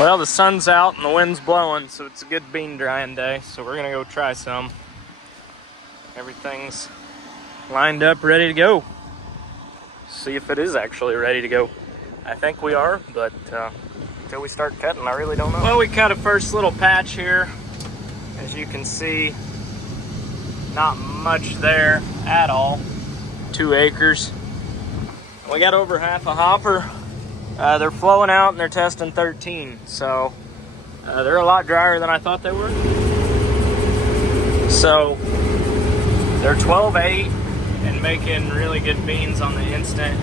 Well, the sun's out and the wind's blowing, so it's a good bean drying day. So we're gonna go try some. Everything's lined up, ready to go. See if it is actually ready to go. I think we are, but until we start cutting, I really don't know. Well, we cut a first little patch here. As you can see, not much there at all. 2 acres. We got over half a hopper. They're flowing out and they're testing 13, so they're a lot drier than I thought they were. So they're 12.8 and making really good beans on the instant.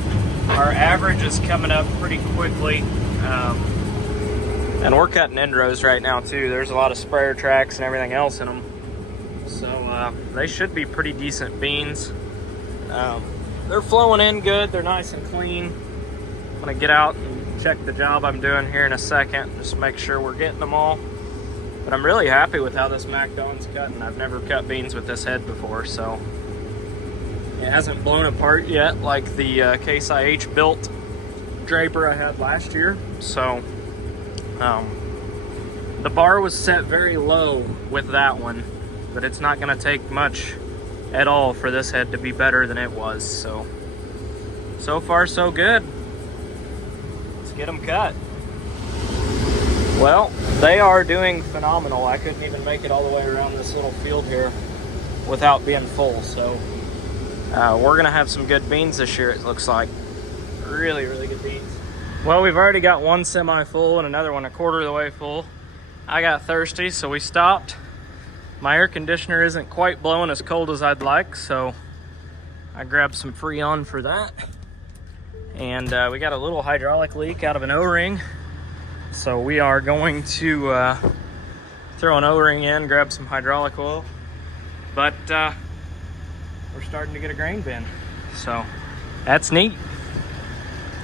Our average is coming up pretty quickly, and we're cutting end rows right now too. There's a lot of sprayer tracks and everything else in them, so they should be pretty decent beans. They're flowing in good. They're nice and clean. I'm gonna get out and check the job I'm doing here in a second, just make sure we're getting them all. But I'm really happy with how this MacDon's cutting. I've never cut beans with this head before, so it hasn't blown apart yet like the Case IH built draper I had last year. So the bar was set very low with that one, but it's not gonna take much at all for this head to be better than it was. So far so good. Get them cut. Well, they are doing phenomenal. I couldn't even make it all the way around this little field here without being full. So we're gonna have some good beans this year, it looks like. Really good beans. Well, we've already got one semi full and another one a quarter of the way full. I got thirsty, so we stopped. My air conditioner isn't quite blowing as cold as I'd like, so I grabbed some Freon for that. And we got a little hydraulic leak out of an O-ring. So we are going to throw an O-ring in, grab some hydraulic oil. But we're starting to get a grain bin. So that's neat.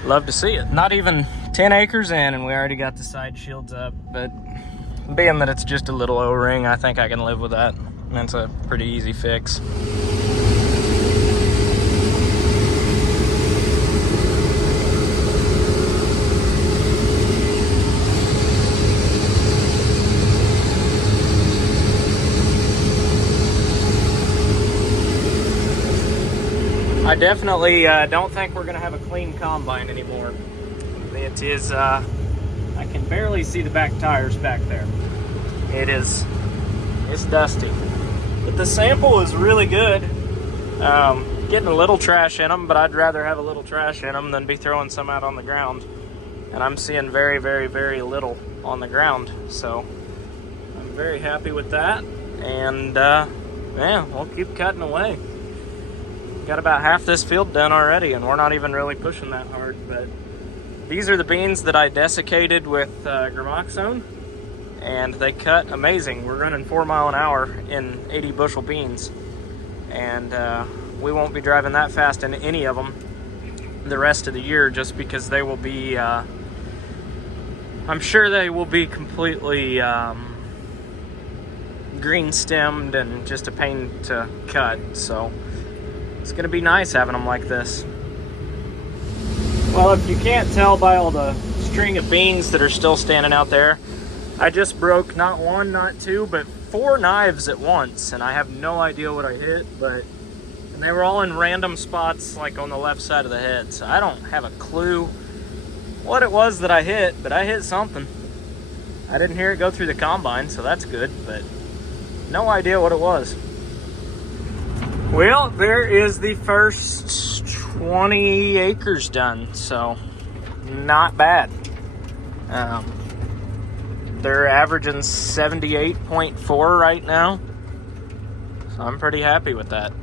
Love to see it. Not even 10 acres in and we already got the side shields up. But being that it's just a little O-ring, I think I can live with that. That's a pretty easy fix. I definitely don't think we're going to have a clean combine anymore. It is, I can barely see the back tires back there. It's dusty. But the sample is really good. Getting a little trash in them, but I'd rather have a little trash in them than be throwing some out on the ground. And I'm seeing very little on the ground. So I'm very happy with that. And yeah, we'll keep cutting away. Got about half this field done already, and we're not even really pushing that hard. But these are the beans that I desiccated with Gramoxone, and they cut amazing. We're running 4 miles an hour in 80 bushel beans, and we won't be driving that fast in any of them the rest of the year, just because they will be, I'm sure they will be completely green stemmed and just a pain to cut. So it's gonna be nice having them like this. Well, if you can't tell by all the string of beans that are still standing out there, I just broke not 1, not 2, but 4 knives at once, and I have no idea what I hit, and they were all in random spots, like on the left side of the head, so I don't have a clue what it was that I hit, but I hit something. I didn't hear it go through the combine, so that's good, but no idea what it was. Well, there is the first 20 acres done, so not bad. They're averaging 78.4 right now, so I'm pretty happy with that.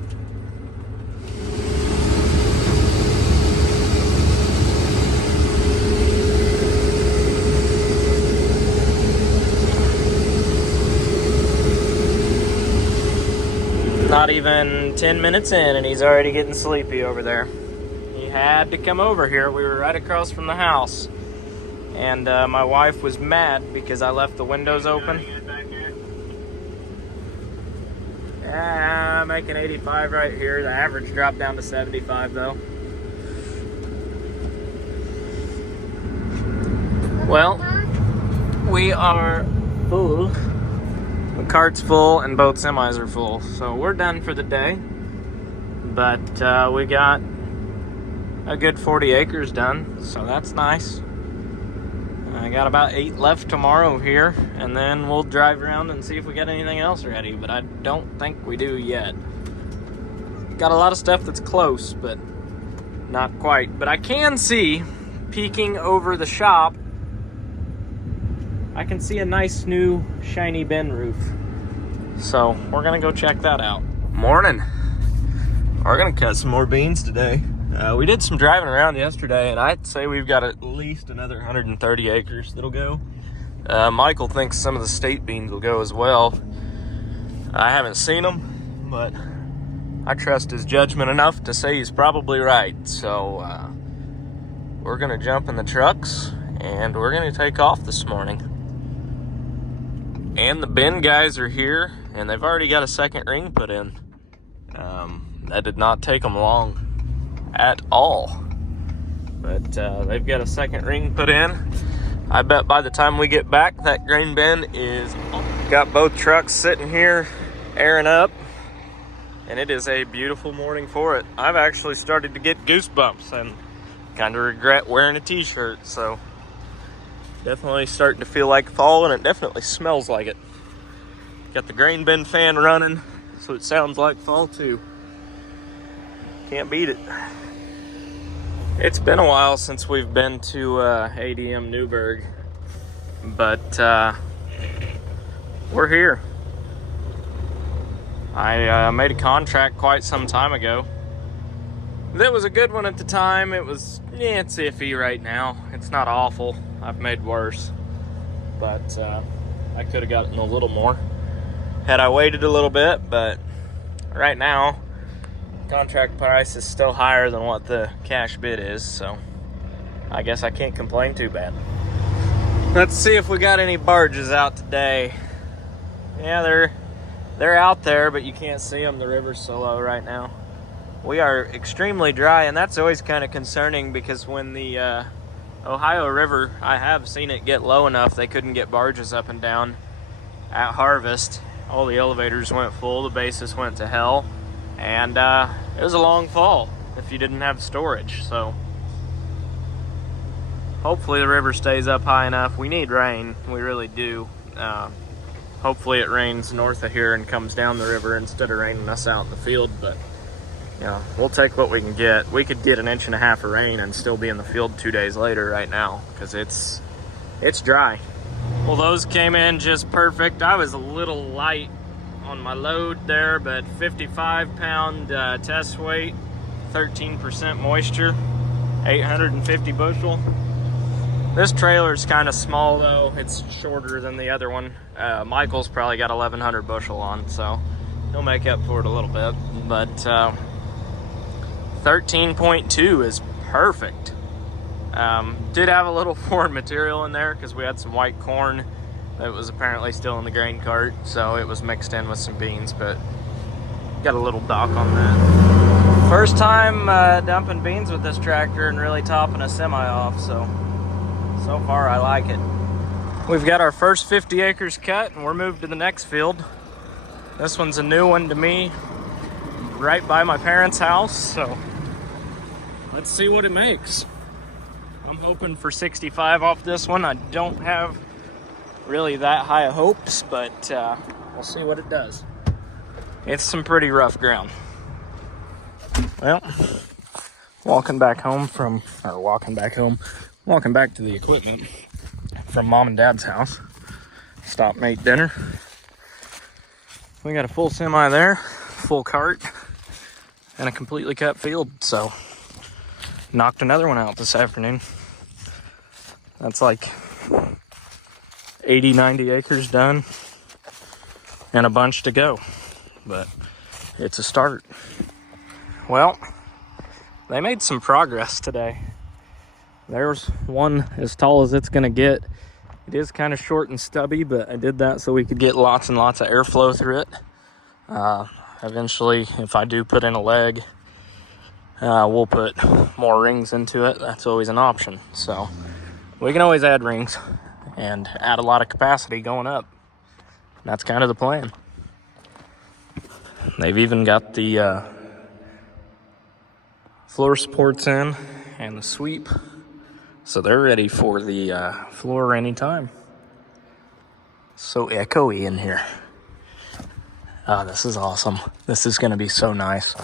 Not even 10 minutes in and he's already getting sleepy over there. He had to come over here. We were right across from the house. And my wife was mad because I left the windows open. Yeah, I'm making 85 right here. The average dropped down to 75 though. Well, we are full. The cart's full and both semis are full. So we're done for the day. But we got a good 40 acres done, so that's nice. I got about 8 left tomorrow here, and then we'll drive around and see if we got anything else ready, but I don't think we do yet. Got a lot of stuff that's close, but not quite. But I can see, peeking over the shop, I can see a nice new shiny bin roof. So we're gonna go check that out. Morning. We're gonna cut some more beans today. We did some driving around yesterday, and I'd say we've got at least another 130 acres that'll go. Michael thinks some of the state beans will go as well. I haven't seen them, but I trust his judgment enough to say he's probably right. So we're gonna jump in the trucks, and we're gonna take off this morning. And the bin guys are here, and they've already got a second ring put in. That did not take them long at all, but they've got a second ring put in. I bet by the time we get back, that grain bin is got both trucks sitting here airing up, and it is a beautiful morning for it. I've actually started to get goosebumps and kind of regret wearing a t-shirt, so definitely starting to feel like fall, and it definitely smells like it. Got the grain bin fan running, so it sounds like fall too. Can't beat it. It's been a while since we've been to ADM Newberg, but we're here. I made a contract quite some time ago. That was a good one at the time. It's iffy right now. It's not awful. I've made worse, but I could have gotten a little more had I waited a little bit, but right now contract price is still higher than what the cash bid is, so I guess I can't complain too bad. Let's see if we got any barges out today. Yeah, they're out there, but you can't see them. The river's so low right now. We are extremely dry, and that's always kind of concerning, because when the Ohio River, I have seen it get low enough they couldn't get barges up and down at harvest. All the elevators went full, the basis went to hell, and it was a long fall if you didn't have storage. So hopefully the river stays up high enough. We need rain, we really do. Hopefully it rains north of here and comes down the river instead of raining us out in the field, but yeah, we'll take what we can get. We could get 1.5 inches of rain and still be in the field 2 days later right now, because it's dry. Well, those came in just perfect. I was a little light on my load there, but 55-pound test weight, 13% moisture, 850 bushel. This trailer's kind of small though. It's shorter than the other one. Michael's probably got 1,100 bushel on, so he'll make up for it a little bit. But 13.2 is perfect. Did have a little foreign material in there because we had some white corn that was apparently still in the grain cart, so it was mixed in with some beans, but got a little dock on that. First time dumping beans with this tractor and really topping a semi off, so far I like it. We've got our first 50 acres cut, and we're moved to the next field. This one's a new one to me, right by my parents' house, so let's see what it makes. I'm hoping for 65 off this one. I don't have really that high of hopes, but we'll see what it does. It's some pretty rough ground. Well, walking back to the equipment from Mom and Dad's house. Stopped and ate dinner. We got a full semi there, full cart, and a completely cut field, so knocked another one out this afternoon. That's like 80, 90 acres done and a bunch to go, but it's a start. Well, they made some progress today. There's one as tall as it's gonna get. It is kind of short and stubby, but I did that so we could get lots and lots of airflow through it. Eventually, if I do put in a leg, we'll put more rings into it. That's always an option. So we can always add rings and add a lot of capacity going up. That's kind of the plan. They've even got the floor supports in and the sweep, so they're ready for the floor anytime. So echoey in here. Oh, this is awesome. This is going to be so nice.